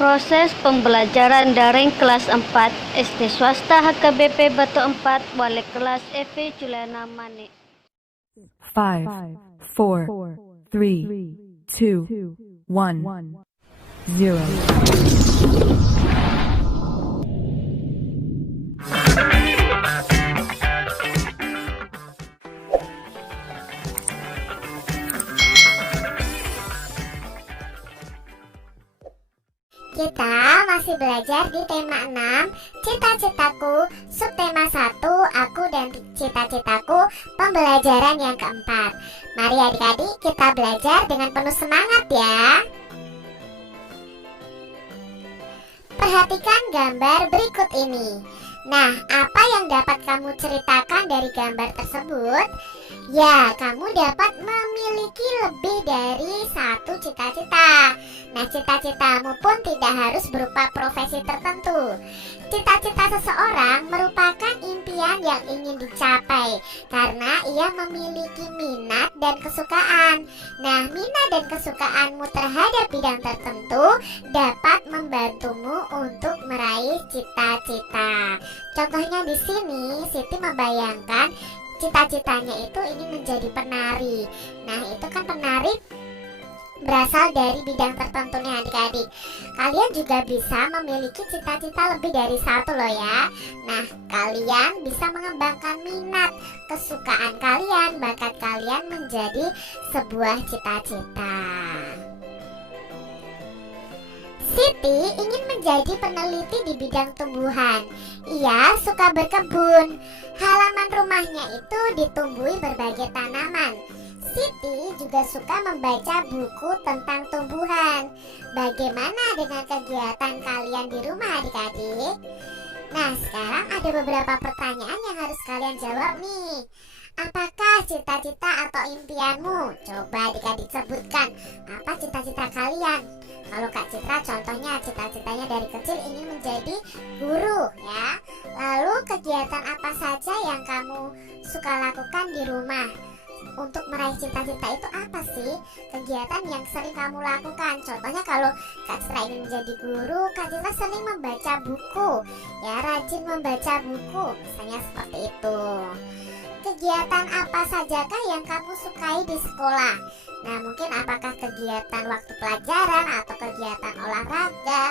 Proses pembelajaran daring kelas 4 SD swasta HKBP Batu 4 Wali kelas Evi Juliana Mani. 5, 4, 3, 2, 1, 0. Kita masih belajar di tema 6, cita-citaku, subtema 1, aku dan cita-citaku, pembelajaran yang keempat. Mari adik-adik kita belajar dengan penuh semangat ya. Perhatikan gambar berikut ini. Nah, apa yang dapat kamu ceritakan dari gambar tersebut? Ya, kamu dapat memiliki lebih dari satu cita-cita. Nah, cita-citamu pun tidak harus berupa profesi tertentu. Cita-cita seseorang merupakan impian yang ingin dicapai karena ia memiliki minat dan kesukaan. Nah, minat dan kesukaanmu terhadap bidang tertentu dapat membantumu untuk meraih cita-cita. Contohnya di sini Siti membayangkan cita-citanya itu ingin menjadi penari. Nah, itu kan penari berasal dari bidang tertentu nih adik-adik. Kalian juga bisa memiliki cita-cita lebih dari satu loh ya. Nah, kalian bisa mengembangkan minat, kesukaan kalian, bakat kalian menjadi sebuah cita-cita. Siti ingin menjadi peneliti di bidang tumbuhan. Ia suka berkebun. Halaman rumahnya itu ditumbuhi berbagai tanaman. Siti juga suka membaca buku tentang tumbuhan. Bagaimana dengan kegiatan kalian di rumah adik-adik? Nah, sekarang ada beberapa pertanyaan yang harus kalian jawab nih. Apakah cita-cita atau impianmu? Coba adik-adik sebutkan, apa cita-cita kalian? Kalau Kak Citra contohnya cita-citanya dari kecil ingin menjadi guru ya. Lalu kegiatan apa saja yang kamu suka lakukan di rumah? Untuk meraih cita-cita itu apa sih kegiatan yang sering kamu lakukan? Contohnya kalau Kak Citra ingin menjadi guru, Kak Citra sering membaca buku ya, rajin membaca buku, misalnya seperti itu. Kegiatan apa sajakah yang kamu sukai di sekolah? Nah, mungkin apakah kegiatan waktu pelajaran atau kegiatan olahraga?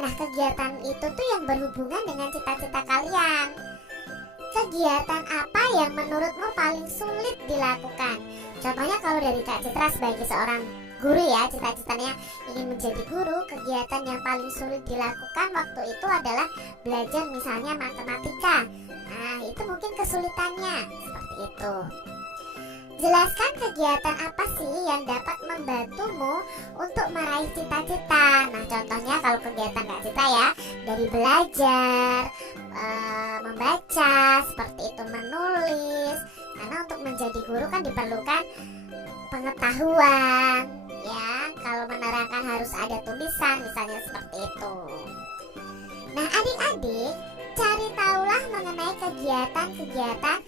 Nah, kegiatan itu tuh yang berhubungan dengan cita-cita kalian. Kegiatan apa yang menurutmu paling sulit dilakukan? Contohnya kalau dari Kak Citra sebagai seorang guru ya, cita-citanya ingin menjadi guru, kegiatan yang paling sulit dilakukan waktu itu adalah belajar misalnya matematika. Nah, itu mungkin kesulitannya, seperti itu. Jelaskan kegiatan apa sih yang dapat membantumu untuk meraih cita-cita. Nah, contohnya kalau kegiatan Kak Citra ya, dari belajar, membaca, seperti itu, menulis. Karena untuk menjadi guru kan diperlukan pengetahuan ya, kalau menerangkan harus ada tulisan, misalnya seperti itu. Nah, adik-adik, cari tahulah mengenai kegiatan-kegiatan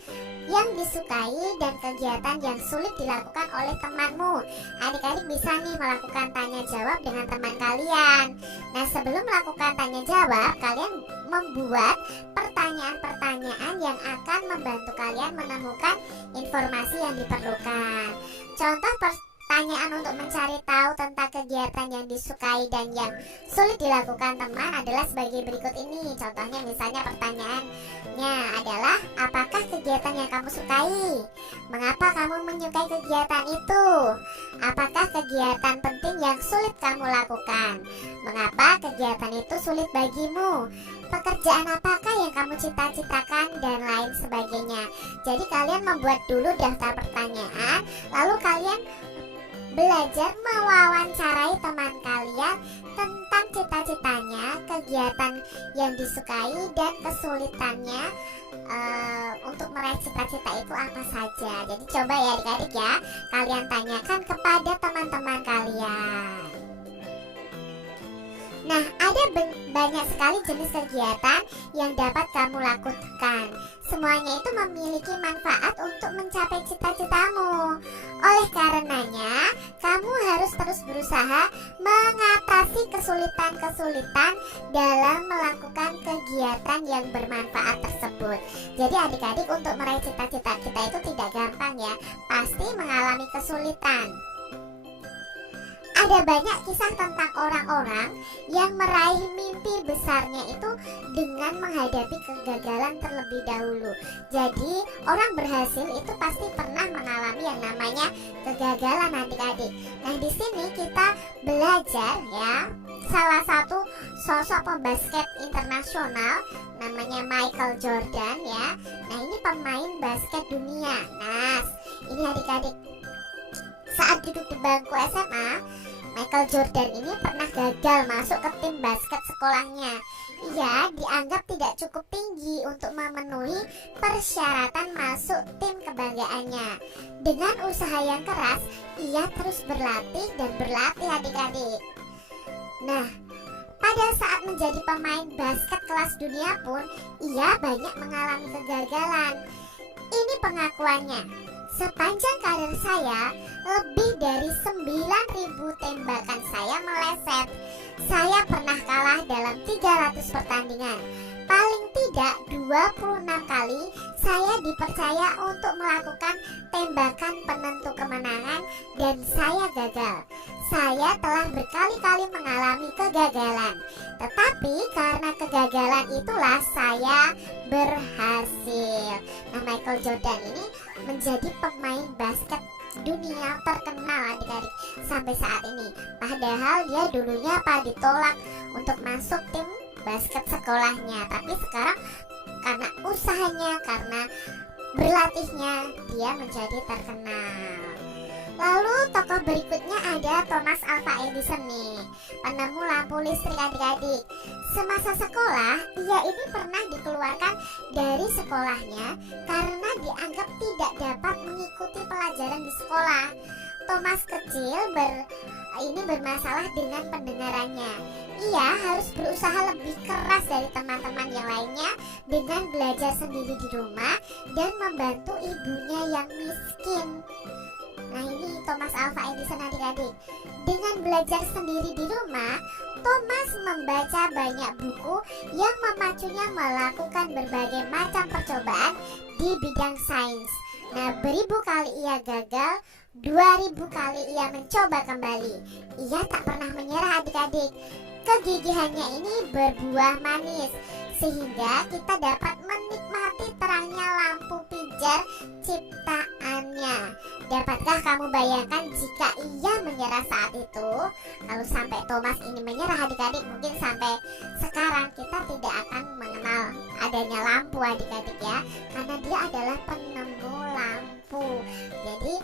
yang disukai dan kegiatan yang sulit dilakukan oleh temanmu. Adik-adik bisa nih melakukan tanya jawab dengan teman kalian. Nah, sebelum melakukan tanya jawab, kalian membuat pertanyaan-pertanyaan yang akan membantu kalian menemukan informasi yang diperlukan. Contoh pertanyaan untuk mencari tahu tentang kegiatan yang disukai dan yang sulit dilakukan teman adalah sebagai berikut ini. Contohnya misalnya pertanyaannya adalah, apakah kegiatan yang kamu sukai? Mengapa kamu menyukai kegiatan itu? Apakah kegiatan penting yang sulit kamu lakukan? Mengapa kegiatan itu sulit bagimu? Pekerjaan apakah yang kamu cita-citakan dan lain sebagainya. Jadi kalian membuat dulu daftar pertanyaan, lalu kalian belajar mewawancarai teman kalian tentang cita-citanya, kegiatan yang disukai dan kesulitannya untuk meraih cita-cita itu apa saja. Jadi coba ya adik-adik ya, kalian tanyakan kepada teman-teman kalian. Nah, ada banyak sekali jenis kegiatan yang dapat kamu lakukan. Semuanya itu memiliki manfaat untuk mencapai cita-citamu. Oleh karenanya, kamu harus terus berusaha mengatasi mengatasi kesulitan-kesulitan dalam melakukan kegiatan yang bermanfaat tersebut. Jadi adik-adik, untuk meraih cita-cita kita itu tidak gampang ya, pasti mengalami kesulitan. Ada banyak kisah tentang orang-orang yang meraih mimpi besarnya itu dengan menghadapi kegagalan terlebih dahulu. Jadi orang berhasil itu pasti pernah mengalami yang namanya kegagalan adik-adik. Nah, di sini kita belajar ya salah satu sosok pembasket internasional namanya Michael Jordan ya. Nah, ini pemain basket dunia. Nah, ini adik-adik, saat duduk di bangku SMA, Michael Jordan ini pernah gagal masuk ke tim basket sekolahnya. Ia dianggap tidak cukup tinggi untuk memenuhi persyaratan masuk tim kebanggaannya. Dengan usaha yang keras, ia terus berlatih dan berlatih adik-adik. Nah, pada saat menjadi pemain basket kelas dunia pun, ia banyak mengalami kegagalan. Ini pengakuannya. Sepanjang karir saya, lebih dari 9.000 tembakan saya meleset. Saya pernah kalah dalam 300 pertandingan. Paling tidak 26 kali saya dipercaya untuk melakukan tembakan penentu kemenangan dan saya gagal. Saya telah berkali-kali mengalami kegagalan, tetapi karena kegagalan itulah saya berhasil. Nah, Michael Jordan ini menjadi pemain basket dunia terkenal adik-adik sampai saat ini. Padahal dia dulunya ditolak untuk masuk tim basket sekolahnya, tapi sekarang karena usahanya, karena berlatihnya, dia menjadi terkenal. Lalu tokoh berikutnya ada Thomas Alva Edison nih, penemu lampu listrik adik-adik. Semasa sekolah, ia ini pernah dikeluarkan dari sekolahnya karena dianggap tidak dapat mengikuti pelajaran di sekolah. Thomas kecil bermasalah dengan pendengarannya. Ia harus berusaha lebih keras dari teman-teman yang lainnya dengan belajar sendiri di rumah dan membantu ibunya yang miskin. Nah, ini Thomas Alva Edison adik-adik. Dengan belajar sendiri di rumah, Thomas membaca banyak buku yang memacunya melakukan berbagai macam percobaan di bidang sains. Nah, beribu kali ia gagal, 2000 kali ia mencoba kembali. Ia tak pernah menyerah adik-adik. Kegigihannya ini berbuah manis, sehingga kita dapat menikmati terangnya lampu pijar ciptaannya. Dapatkah kamu bayangkan jika ia menyerah saat itu? Kalau sampai Thomas ini menyerah adik-adik, mungkin sampai sekarang kita tidak akan mengenal adanya lampu adik-adik ya, karena dia adalah penemu lampu. Jadi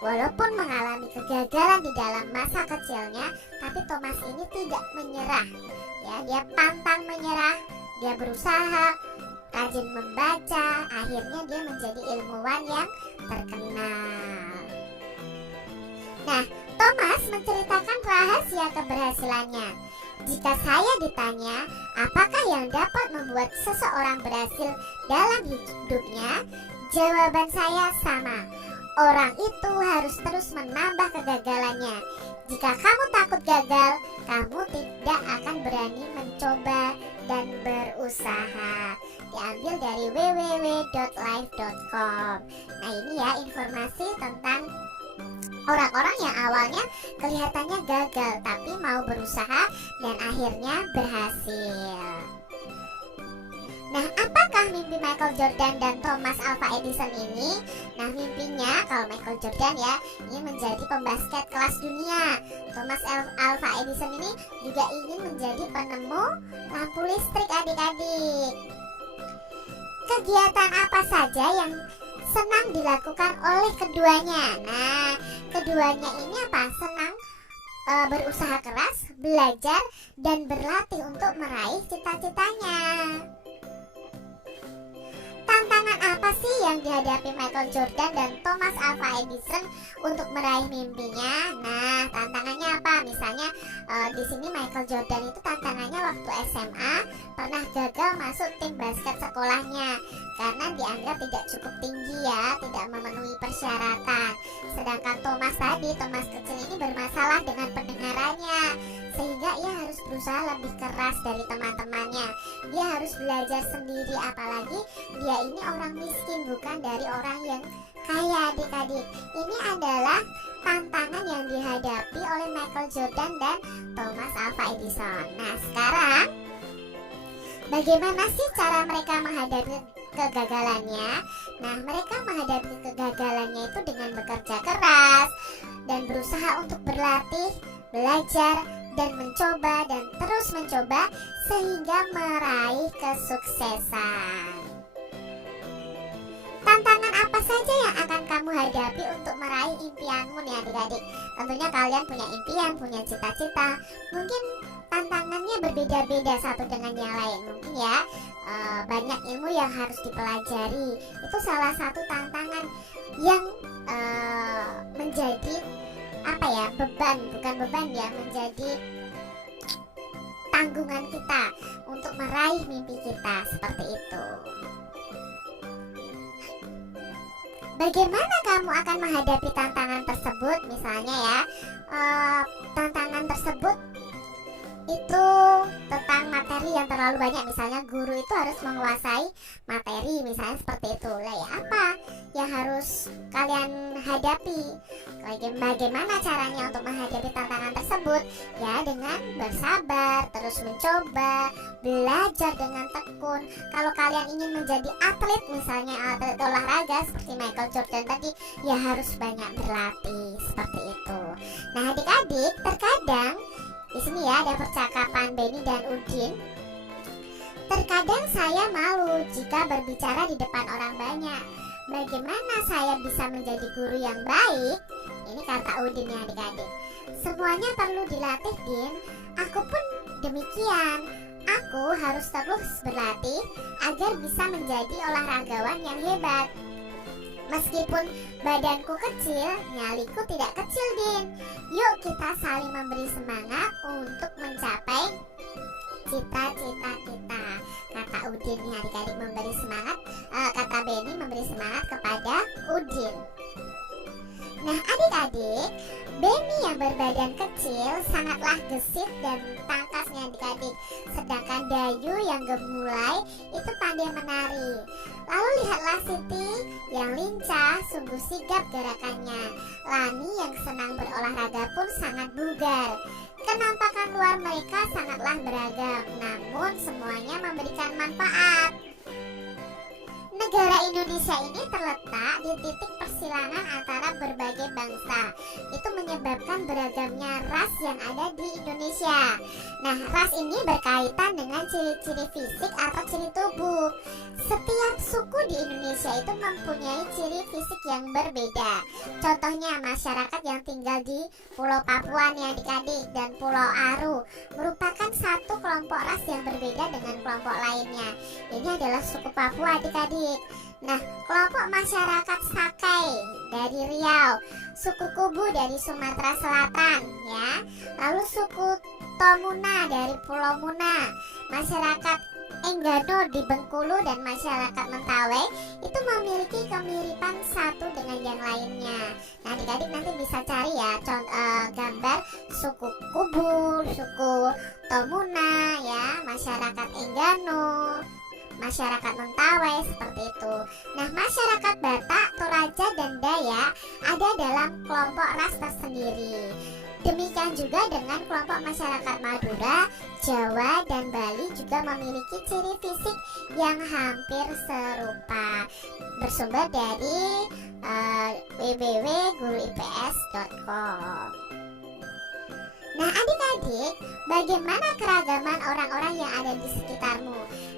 walaupun mengalami kegagalan di dalam masa kecilnya, tapi Thomas ini tidak menyerah. Ya, dia pantang menyerah, dia berusaha, rajin membaca, akhirnya dia menjadi ilmuwan yang terkenal. Nah, Thomas menceritakan rahasia keberhasilannya. Jika saya ditanya, apakah yang dapat membuat seseorang berhasil dalam hidupnya? Jawaban saya sama. Orang itu harus terus menambah kegagalannya. Jika kamu takut gagal, kamu tidak akan berani mencoba dan berusaha. Diambil dari www.life.com. Nah, ini ya informasi tentang orang-orang yang awalnya kelihatannya gagal tapi mau berusaha dan akhirnya berhasil. Nah, apakah mimpi Michael Jordan dan Thomas Alva Edison ini? Nah, mimpinya kalau Michael Jordan ya ingin menjadi pembasket kelas dunia. Thomas Alva Edison ini juga ingin menjadi penemu lampu listrik adik-adik. Kegiatan apa saja yang senang dilakukan oleh keduanya? Nah, keduanya ini apa? Senang berusaha keras, belajar, dan berlatih untuk meraih cita-citanya. Tantangan apa sih yang dihadapi Michael Jordan dan Thomas Alva Edison untuk meraih mimpinya? Nah, tantangannya apa? Misalnya di sini Michael Jordan itu tantangannya waktu SMA pernah gagal masuk tim basket sekolahnya karena dianggap tidak cukup tinggi ya, tidak memenuhi persyaratan. Sedangkan Thomas kecil ini bermasalah dengan pendengarannya sehingga berusaha lebih keras dari teman-temannya. Dia harus belajar sendiri, apalagi dia ini orang miskin, bukan dari orang yang kaya. Adik-adik, ini adalah tantangan yang dihadapi oleh Michael Jordan dan Thomas Alva Edison. Nah, sekarang bagaimana sih cara mereka menghadapi kegagalannya? Nah, mereka menghadapi kegagalannya itu dengan bekerja keras dan berusaha untuk berlatih, belajar, dan mencoba dan terus mencoba sehingga meraih kesuksesan. Tantangan apa saja yang akan kamu hadapi untuk meraih impianmu nih adik-adik? Tentunya kalian punya impian, punya cita-cita. Mungkin tantangannya berbeda-beda satu dengan yang lain. Mungkin ya banyak ilmu yang harus dipelajari. Itu salah satu tantangan yang menjadi beban, bukan beban ya, menjadi tanggungan kita untuk meraih mimpi kita, seperti itu. Bagaimana kamu akan menghadapi tantangan tersebut? Misalnya ya, tantangan tersebut itu tentang materi yang terlalu banyak. Misalnya guru itu harus menguasai materi, misalnya seperti itu. Lah ya, apa yang harus kalian hadapi? Bagaimana caranya untuk menghadapi tantangan tersebut? Ya, dengan bersabar, terus mencoba, belajar dengan tekun. Kalau kalian ingin menjadi atlet, misalnya atlet olahraga seperti Michael Jordan tadi, ya harus banyak berlatih, seperti itu. Nah, adik-adik, terkadang di sini ya ada percakapan Benny dan Udin. Terkadang saya malu jika berbicara di depan orang banyak. Bagaimana saya bisa menjadi guru yang baik? Ini kata Udin ya adik-adik. Semuanya perlu dilatih, Din. Aku pun demikian. Aku harus terus berlatih agar bisa menjadi olahragawan yang hebat. Meskipun badanku kecil, nyaliku tidak kecil, Din. Yuk kita saling memberi semangat untuk mencapai cita-cita kita. Kata Udin nih adik-adik, memberi semangat. Kata Benny memberi semangat kepada Udin. Nah adik-adik, Benny yang berbadan kecil sangatlah gesit dan tangkasnya adik-adik. Sedangkan Dayu yang gemulai itu pandai menari. Lalu lihatlah Siti yang lincah, sungguh sigap gerakannya. Lani yang senang berolahraga pun sangat bugar. Kenampakan luar mereka sangatlah beragam, namun semuanya memberikan manfaat. Negara Indonesia ini terletak di titik persilangan antara berbagai bangsa. Itu menyebabkan beragamnya ras yang ada di Indonesia. Nah, ras ini berkaitan dengan ciri-ciri fisik atau ciri tubuh. Setiap suku di Indonesia itu mempunyai ciri fisik yang berbeda. Contohnya masyarakat yang tinggal di Pulau Papua nih adik-adik dan Pulau Aru merupakan satu kelompok ras yang berbeda dengan kelompok lainnya. Ini adalah suku Papua adik-adik. Nah, kelompok masyarakat Sakai dari Riau, suku Kubu dari Sumatera Selatan ya. Lalu suku Tomuna dari Pulau Muna, masyarakat Enggano di Bengkulu dan masyarakat Mentawai itu memiliki kemiripan satu dengan yang lainnya. Nah, adik-adik nanti bisa cari ya gambar suku Kubu, suku Tomuna ya, masyarakat Enggano, masyarakat Mentawai, seperti itu. Nah, masyarakat Batak, Toraja, dan Dayak ada dalam kelompok ras tersendiri. Demikian juga dengan kelompok masyarakat Madura, Jawa, dan Bali juga memiliki ciri fisik yang hampir serupa. Bersumber dari www.guruips.com. Nah adik-adik, bagaimana keragaman orang-orang yang ada di sekitarmu?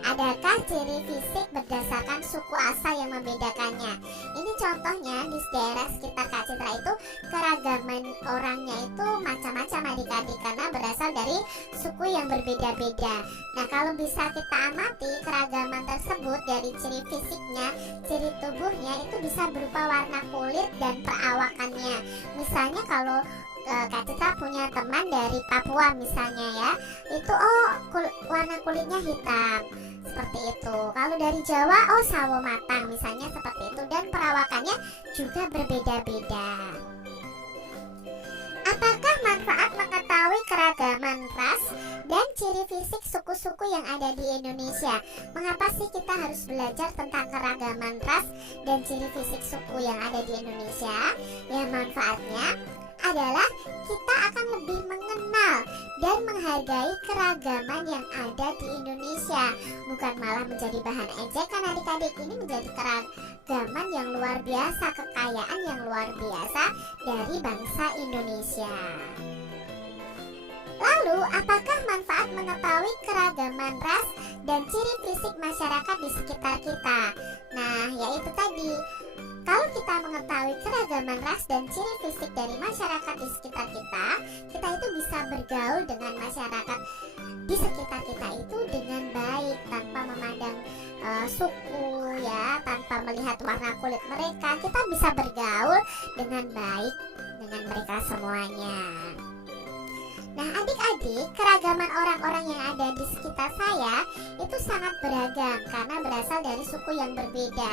Adakah ciri fisik berdasarkan suku asal yang membedakannya? Ini contohnya di daerah sekitar Kak Citra itu keragaman orangnya itu macam-macam adik-adik, karena berasal dari suku yang berbeda-beda. Nah kalau bisa kita amati keragaman tersebut dari ciri fisiknya, ciri tubuhnya itu bisa berupa warna kulit dan perawakannya. Misalnya kalau Kak Citra punya teman dari Papua misalnya ya, itu warna kulitnya hitam, seperti itu. Kalau dari Jawa sawo matang misalnya, seperti itu. Dan perawakannya juga berbeda-beda. Apakah manfaat mengetahui keragaman ras dan ciri fisik suku-suku yang ada di Indonesia. Mengapa sih kita harus belajar tentang keragaman ras dan ciri fisik suku yang ada di Indonesia? Ya, manfaatnya adalah kita akan lebih mengenal dan menghargai keragaman yang ada di Indonesia. Bukan malah menjadi bahan ejekan adik-adik. Ini menjadi keragaman yang luar biasa, kekayaan yang luar biasa dari bangsa Indonesia. Lalu, apakah manfaat mengetahui keragaman ras dan ciri fisik masyarakat di sekitar kita? Nah, yaitu tadi, kalau kita mengetahui keragaman ras dan ciri fisik dari masyarakat di sekitar kita, kita itu bisa bergaul dengan masyarakat di sekitar kita itu dengan baik, tanpa memandang suku ya, tanpa melihat warna kulit mereka. Kita bisa bergaul dengan baik dengan mereka semuanya. Nah, adik-adik, keragaman orang-orang yang ada di sekitar saya itu sangat beragam karena berasal dari suku yang berbeda.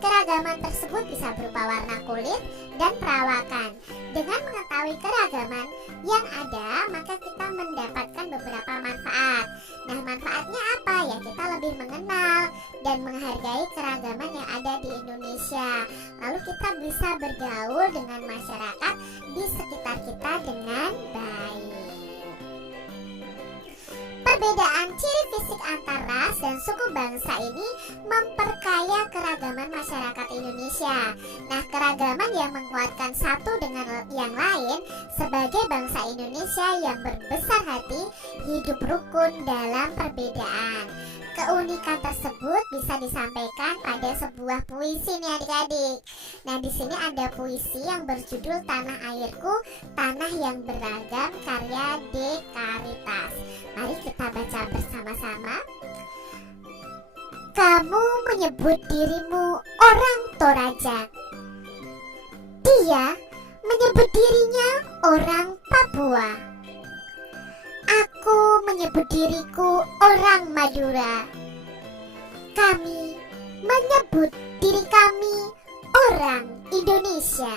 Keragaman tersebut bisa berupa warna kulit dan perawakan. Dengan mengetahui keragaman yang ada, maka kita mendapatkan beberapa manfaat. Nah, manfaatnya apa? Ya, kita lebih mengenal dan menghargai keragaman yang ada di Indonesia. Lalu kita bisa bergaul dengan masyarakat di sekitar kita dengan baik. Perbedaan ciri fisik antar ras dan suku bangsa ini memperkaya keragaman masyarakat Indonesia. Nah, keragaman yang menguatkan satu dengan yang lain sebagai bangsa Indonesia yang berbesar hati, hidup rukun dalam perbedaan. Keunikan tersebut bisa disampaikan pada sebuah puisi nih adik-adik. Nah, di sini ada puisi yang berjudul Tanah Airku, Tanah yang Beragam karya D. Karitas. Mari kita baca bersama-sama. Kamu menyebut dirimu orang Toraja. Dia menyebut dirinya orang Papua. Aku menyebut diriku orang Madura. Kami menyebut diri kami orang Indonesia.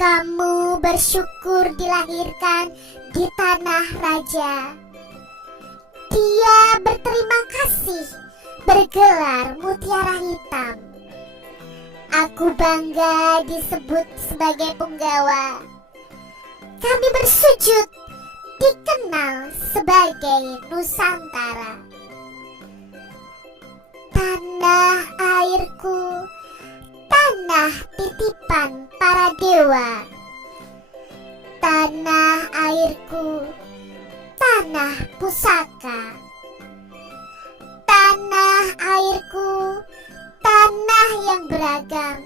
Kamu bersyukur dilahirkan di tanah raja. Dia berterima kasih bergelar mutiara hitam. Aku bangga disebut sebagai punggawa. Kami bersujud dikenal sebagai Nusantara. Tanah airku, tanah titipan para dewa. Tanah airku, tanah pusaka. Tanah airku, tanah yang beragam.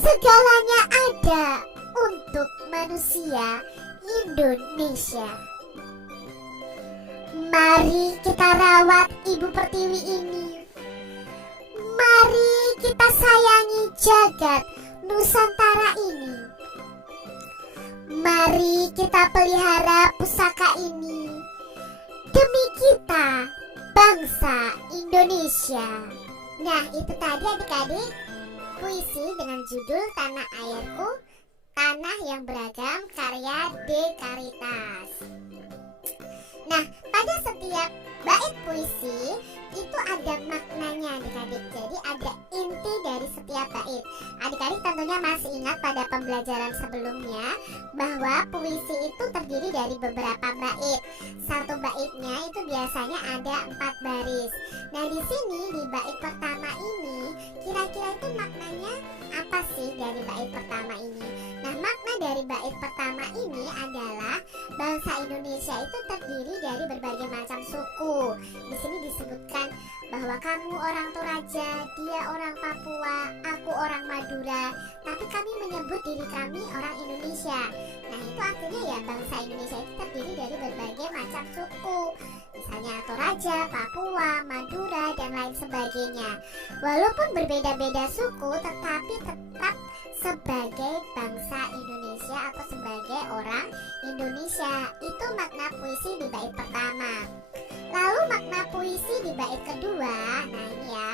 Segalanya ada untuk manusia Indonesia. Mari kita rawat Ibu Pertiwi ini. Mari kita sayangi jagat Nusantara ini. Mari kita pelihara pusaka ini demi kita, bangsa Indonesia. Nah, itu tadi adik-adik puisi dengan judul Tanah Airku, Tanah yang Beragam karya D. Karitas. Nah, pada setiap bait puisi itu ada maknanya adik-adik. Jadi ada inti dari setiap bait. Adik-adik tentunya masih ingat pada pembelajaran sebelumnya bahwa puisi itu terdiri dari beberapa bait. Satu baitnya itu biasanya ada 4 baris. Nah, di sini di bait pertama ini kira-kira itu maknanya apa sih dari bait pertama ini? Nah, makna dari bait pertama ini adalah bangsa Indonesia itu terdiri dari berbagai macam suku. Di sini disebutkan bahwa kamu orang Toraja, dia orang Papua, aku orang Madura, tapi kami menyebut diri kami orang Indonesia. Nah, itu artinya ya bangsa Indonesia itu terdiri dari berbagai macam suku. Misalnya Toraja, Papua, Madura, dan lain sebagainya. Walaupun berbeda-beda suku, tetapi tetap sebagai bangsa Indonesia atau sebagai orang Indonesia. Itu makna puisi di bait pertama. Lalu makna puisi di bait kedua, nah ini ya,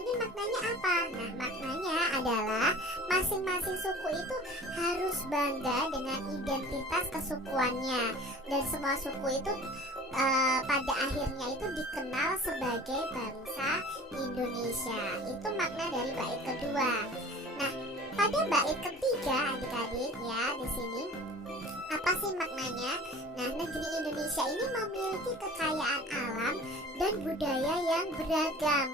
ini ini maknanya apa? Nah, maknanya adalah masing-masing suku itu harus bangga dengan identitas kesukuannya, dan semua suku itu pada akhirnya itu dikenal sebagai bangsa Indonesia. Itu makna dari bait kedua. Nah, pada bait ketiga adik-adik ya, di sini apa sih maknanya? Nah, negeri Indonesia ini memiliki kekayaan alam dan budaya yang beragam.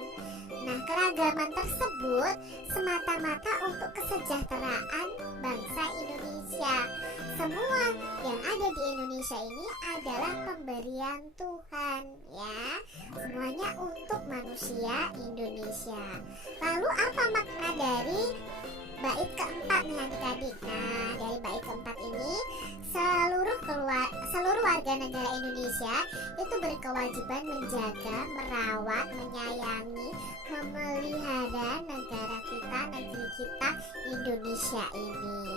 Nah, keragaman tersebut semata-mata untuk kesejahteraan bangsa Indonesia. Semua yang ada di Indonesia ini adalah pemberian Tuhan ya. Semuanya untuk manusia Indonesia. Lalu apa makna dari bait keempat nih adik-adik? Nah, dari bait keempat ini seluruh warga negara Indonesia itu berkewajiban menjaga, merawat, menyayangi, memelihara negara kita, negeri kita Indonesia ini.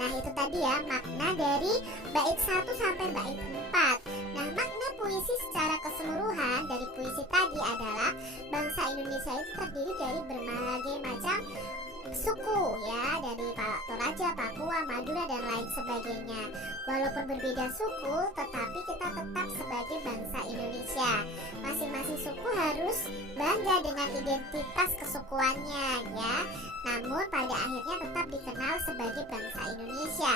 Nah, itu tadi ya makna dari bait 1 sampai bait 4. Nah, makna puisi secara keseluruhan dari puisi tadi adalah bangsa Indonesia itu terdiri dari berbagai macam suku ya, dari Toraja, Papua, Madura dan lain sebagainya. Walaupun berbeda suku, tetapi kita tetap sebagai bangsa Indonesia. Masing-masing suku harus bangga dengan identitas kesukuannya ya. Namun pada akhirnya tetap dikenal sebagai bangsa Indonesia.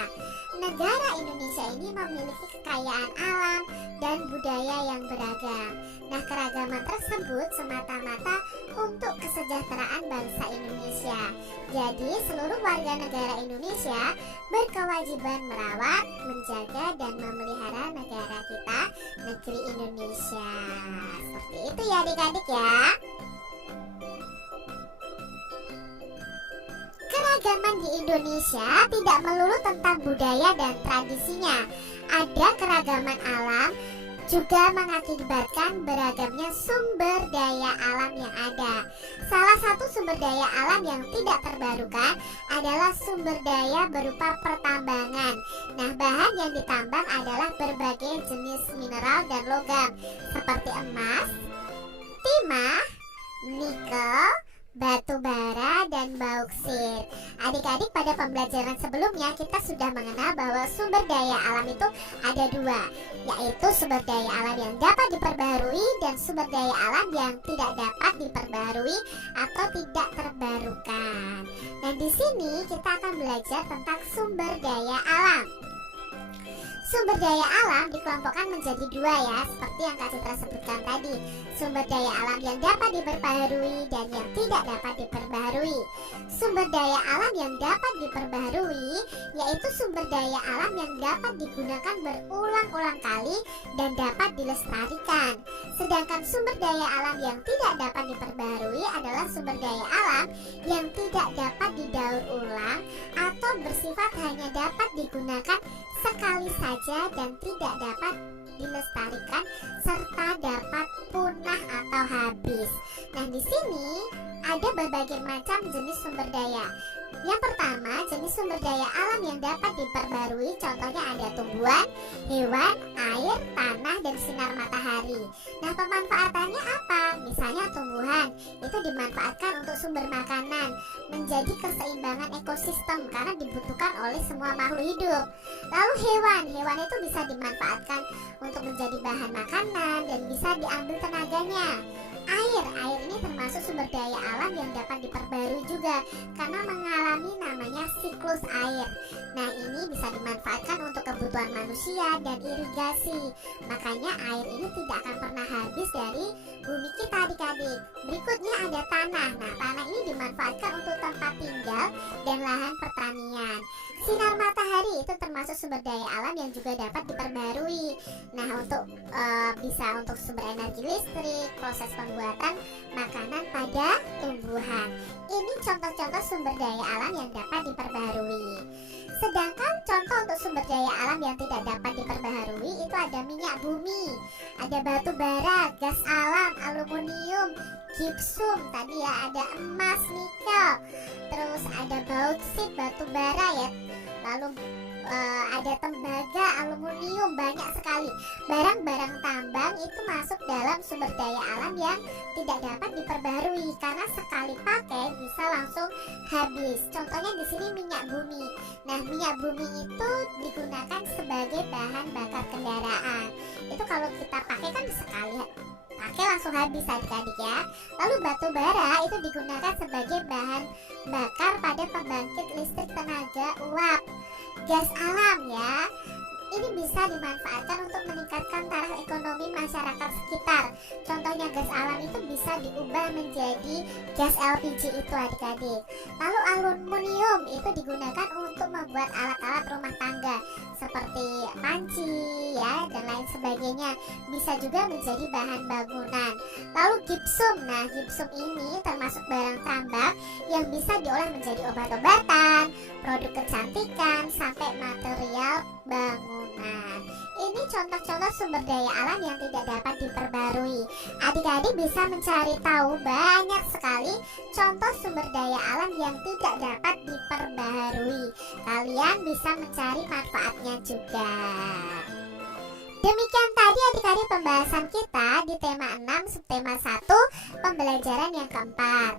Negara Indonesia ini memiliki kekayaan alam dan budaya yang beragam. Nah, keragaman tersebut semata-mata untuk kesejahteraan bangsa Indonesia. Jadi, seluruh warga negara Indonesia berkewajiban merawat, menjaga, dan memelihara negara kita, negeri Indonesia. Seperti itu ya adik-adik ya. Keragaman di Indonesia tidak melulu tentang budaya dan tradisinya. Ada keragaman alam juga mengakibatkan beragamnya sumber daya alam yang ada. Salah satu sumber daya alam yang tidak terbarukan adalah sumber daya berupa pertambangan. Nah, bahan yang ditambang adalah berbagai jenis mineral dan logam seperti emas, timah, nikel, batu bara, dan bauksit. Adik-adik, pada pembelajaran sebelumnya kita sudah mengenal bahwa sumber daya alam itu ada dua, yaitu sumber daya alam yang dapat diperbaharui dan sumber daya alam yang tidak dapat diperbaharui atau tidak terbarukan. Dan di sini kita akan belajar tentang sumber daya alam. Sumber daya alam dikelompokkan menjadi dua ya, seperti yang Kak Citra sebutkan tadi. Sumber daya alam yang dapat diperbaharui dan yang tidak dapat diperbaharui. Sumber daya alam yang dapat diperbaharui yaitu sumber daya alam yang dapat digunakan berulang-ulang kali dan dapat dilestarikan. Sedangkan sumber daya alam yang tidak dapat diperbaharui adalah sumber daya alam yang tidak dapat didaur ulang atau bersifat hanya dapat digunakan sekali saja dan tidak dapat dilestarikan serta dapat punah atau habis. Nah, di sini ada berbagai macam jenis sumber daya. Yang pertama, jenis sumber daya alam yang dapat diperbarui, contohnya ada tumbuhan, hewan, air, tanah, dan sinar matahari. Nah, pemanfaatannya apa? Misalnya tumbuhan itu dimanfaatkan untuk sumber makanan, menjadi keseimbangan ekosistem karena dibutuhkan oleh semua makhluk hidup. Lalu hewan itu bisa dimanfaatkan untuk menjadi bahan makanan dan bisa diambil tenaganya. Air ini termasuk sumber daya alam yang dapat diperbarui juga karena mengalami namanya siklus air. Nah, ini bisa dimanfaatkan untuk kebutuhan manusia dan irigasi. Makanya air ini tidak akan pernah habis dari bumi kita adik-adik. Berikutnya ada tanah. Nah, tanah ini dimanfaatkan untuk tempat tinggal dan lahan pertanian. Sinar matahari itu termasuk sumber daya alam yang juga dapat diperbarui. Nah, bisa untuk sumber energi listrik, proses pembuatan makanan pada tumbuhan. Ini contoh-contoh sumber daya alam yang dapat diperbarui. Sedangkan contoh untuk sumber daya alam yang tidak dapat diperbaharui itu ada minyak bumi, ada batu bara, gas alam, aluminium, gipsum, tadi ya ada emas, nikel, terus ada bauksit, batu bara ya, lalu ada tembaga, aluminium, banyak sekali barang-barang tambang itu masuk dalam sumber daya alam yang tidak dapat diperbarui karena sekali pakai bisa langsung habis. Contohnya di sini minyak bumi. Nah, minyak bumi itu digunakan sebagai bahan bakar kendaraan. Itu kalau kita pakai kan sekali pakai langsung habis adik-adik ya. Lalu batu bara itu digunakan sebagai bahan bakar pada pembangkit listrik tenaga uap. Gas alam ya, ini bisa dimanfaatkan untuk meningkatkan taraf ekonomi masyarakat sekitar. Contohnya gas alam itu bisa diubah menjadi gas LPG itu adik-adik. Lalu aluminium itu digunakan untuk membuat alat-alat rumah tangga seperti panci ya dan lain sebagainya. Bisa juga menjadi bahan bangunan. Lalu gipsum, nah gipsum ini termasuk barang tambang yang bisa diolah menjadi obat-obatan, produk kecantikan, sampai material bangunan. Ini contoh-contoh sumber daya alam yang tidak dapat diperbarui. Adik-adik bisa mencari tahu banyak sekali contoh sumber daya alam yang tidak dapat diperbarui. Kalian bisa mencari manfaatnya juga. Demikian tadi adik-adik pembahasan kita di tema 6 subtema 1 pembelajaran yang keempat.